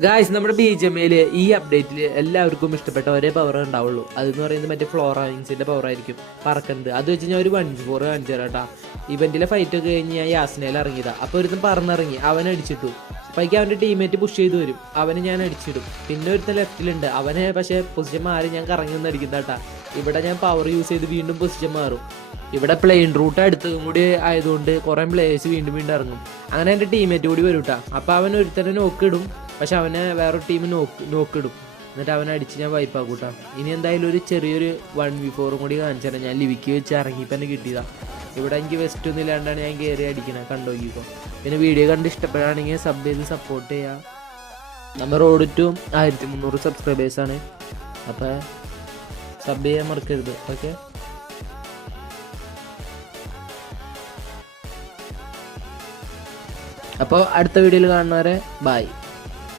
Guys നമ്മുടെ BGMയിൽ ഈ അപ്ഡേറ്റിൽ എല്ലാവർക്കും ഇഷ്ടപ്പെട്ട ഒരേ പവർ ഉണ്ടാവുള്ളൂ. അതെന്ന് പറയുന്നത് മറ്റേ ഫ്ലോറൻസിന്റെ പവർ ആയിരിക്കും പറക്കുന്നത്. അത് വെച്ച് ഞാൻ ഒരു 1v4 കാണിച്ചു തരാം കേട്ടാ. ഇവന്റിലെ ഫൈറ്റ് ഒക്കെ കഴിഞ്ഞ് ഞാൻ യാസ്നയിൽ ഇറങ്ങിയതാ. അപ്പോൾ ഒരുത്തൻ പറന്നിറങ്ങി, അവൻ അടിച്ചിട്ടു. അപ്പോഴേക്കും അവൻ്റെ ടീമേറ്റ് പുഷ് ചെയ്ത് വരും, അവനെ ഞാൻ അടിച്ചിടും. പിന്നെ ഒരുത്തൻ ലെഫ്റ്റിലുണ്ട്, അവനെ പക്ഷേ പൊസിഷൻ മാറി ഞാൻ കറങ്ങി നിന്ന് അടിക്കുന്ന കേട്ടാ. ഇവിടെ ഞാൻ പവർ യൂസ് ചെയ്ത് വീണ്ടും പൊസിഷൻ മാറും. ഇവിടെ പ്ലെയിൻ റൂട്ട് അടുത്തതും കൂടി ആയതുകൊണ്ട് കുറേ പ്ലേയേഴ്സ് വീണ്ടും വീണ്ടും ഇറങ്ങും. അങ്ങനെ എൻ്റെ ടീമേറ്റ് കൂടി വരും കേട്ടോ. അപ്പോൾ അവൻ ഒരുത്തനെ നോക്കിടും, പക്ഷെ അവനെ വേറൊരു ടീം നോക്കിടും. എന്നിട്ട് അവനെ അടിച്ച് ഞാൻ വൈപ്പാക്കും കേട്ടോ. ഇനി എന്തായാലും ഒരു ചെറിയൊരു 1v4 കൂടി കാണിച്ചു തരാം. ഞാൻ ലിവിക്ക് വെച്ച് ഇറങ്ങിയപ്പോൾ തന്നെ കിട്ടിയതാണ്. ഇവിടെ എനിക്ക് വെസ്റ്റ് ഒന്നും ഇല്ലാണ്ടാണ് ഞാൻ കയറി അടിക്കണത്, കണ്ടോക്കിക്കോ. പിന്നെ വീഡിയോ കണ്ട് ഇഷ്ടപ്പെടുകയാണെങ്കിൽ സബ് ചെയ്ത് സപ്പോർട്ട് ചെയ്യുക. നമ്മൾ റോഡ് ടു 1300 സബ്സ്ക്രൈബേഴ്സാണ്. അപ്പോൾ സബ് ചെയ്യാൻ മറക്കരുത്. ഓക്കെ, അപ്പോൾ അടുത്ത വീഡിയോയിൽ കാണുന്നവരെ ബൈ.